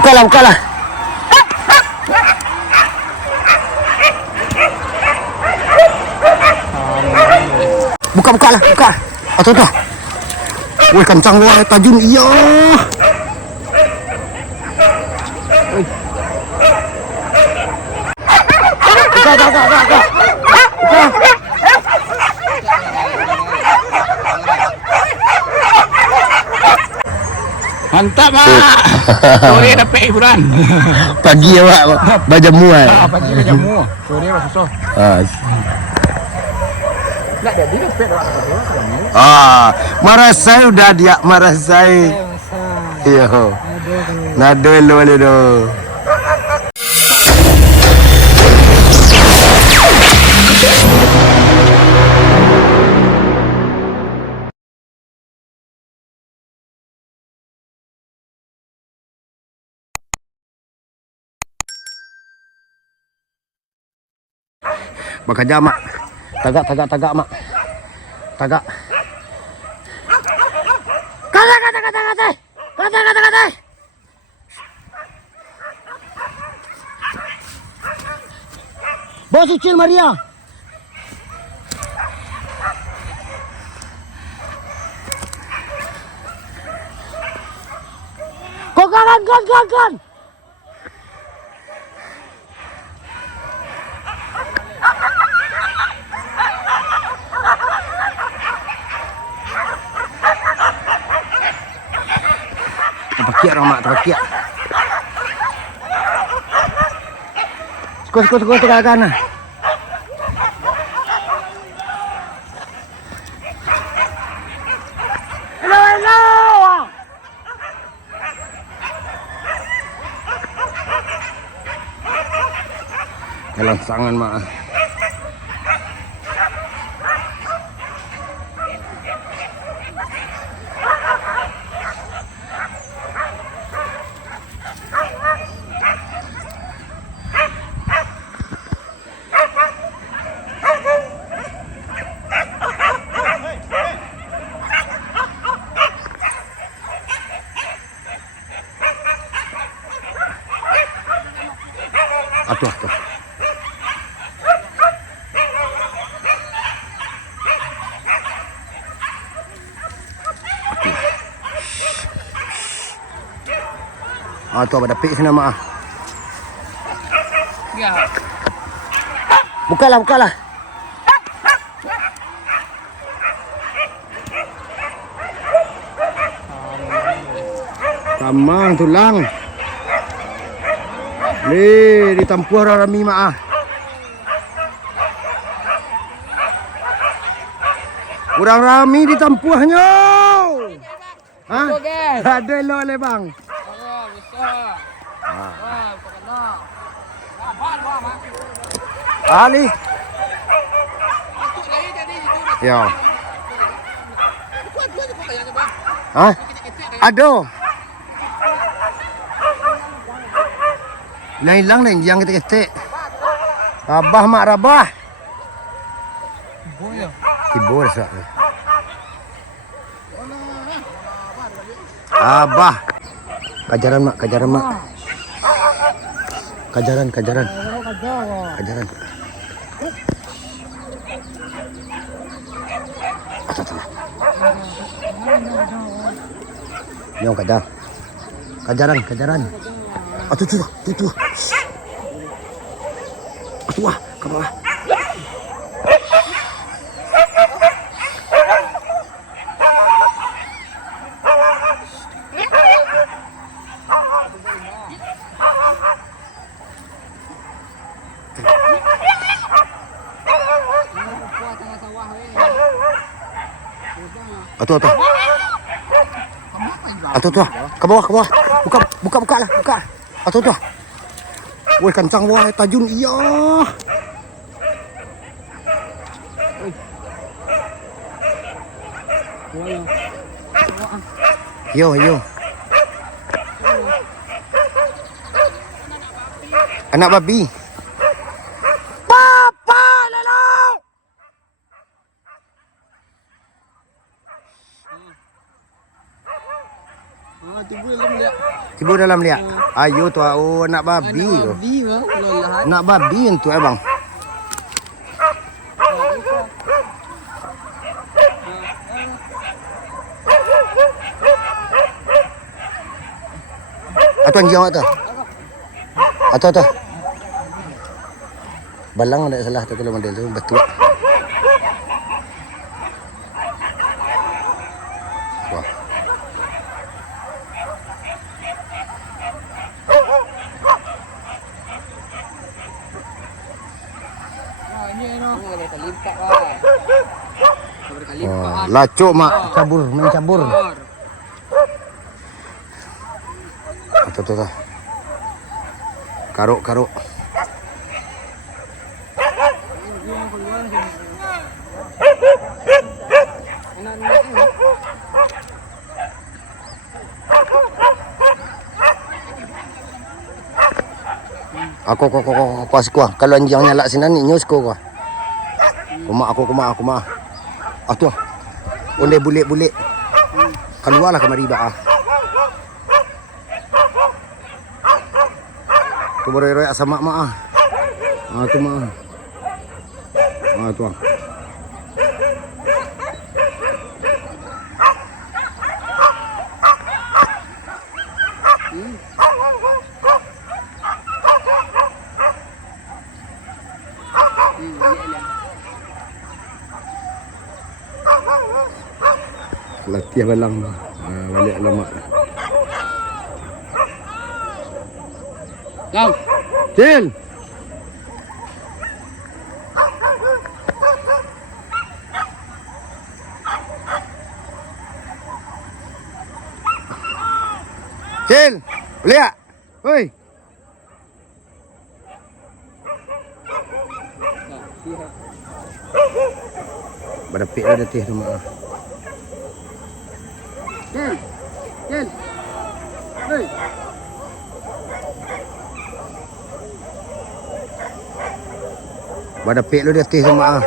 Bukalah, bukalah. Bukalah, buka. Atau dah. Woi, kencang wah tajun iya. Buka. Mantap, Mak. Sore dapat hiburan. Pagi ya, Pak. Bajamu ah. Pagi ke jamu. Sore lah susah. Nak jadi dapat Marah saya udah dia marah saya. Iya. Nado lo. Bekerja mak. Tagak mak. Tagak. Kata. Bos Ucil Maria. Gon. Terpakiak orang mak, terpakiak. Skor tegakan. Hello. Kelangsangan mak. Atuh. Tu ada pik sana mak. Ya. Bukalah. Tamang tulang. Ditampuh rami mak. Kurang rami ditampuhnya. Hah? Ada lo le bang. Ali. Ya. Hah? Aduh. Hilang yang ketik-ketik. Rabah mak rabah. Tibur sak. Abah. Kajaran mak. Kajaran. Nyong kajaran. Tuh. Atuh, kamu ah. Atuh. Ke bawah. Buka lah. Atuh. Woi, kencang wah tajun iya. Yo. Anak babi. Papa, lelo. Timbul dalam liat. Ayo tu nak babi tu. Nak babi tu bang. Atau anjing awak tu? Atau. Balang ada salah tu kalau model tu betul. Wah. Lacuk mak cabur, main cabur. Tuh. Karuk. Aku kuah. Kalau anjing nyalak sini ni nyus ko. Kumak. Atuh. Onde bulik. Keluarlah kemari ba. Aku beroy-roy asam mak ah. Tu mak. Tu. Latihan balang. Balik lama. Lang. Cil. Cil, boleh tak? Hoi. Berapik ada teh tu mak. Cil. Hei. Pada pek lu dia teh sama ah.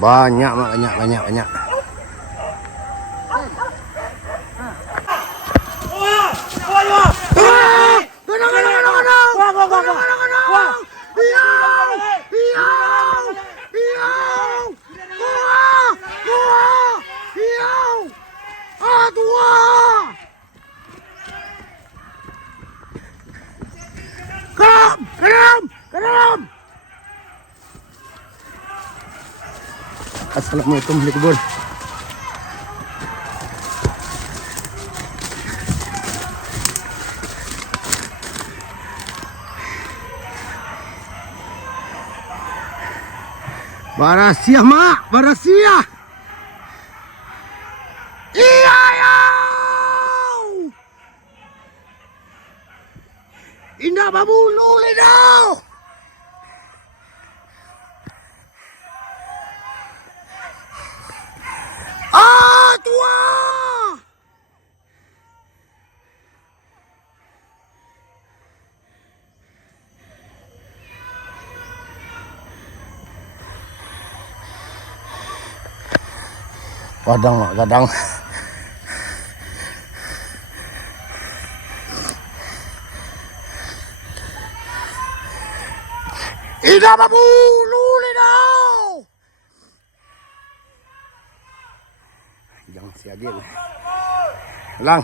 Banyak. Keram. Assalamualaikum ahli kebun. Barasiah mak, barasiah. Iya ya. Indah babulu ledo. Tua. Kadang. Ida babu luli dah. Jangan siagil. Lang.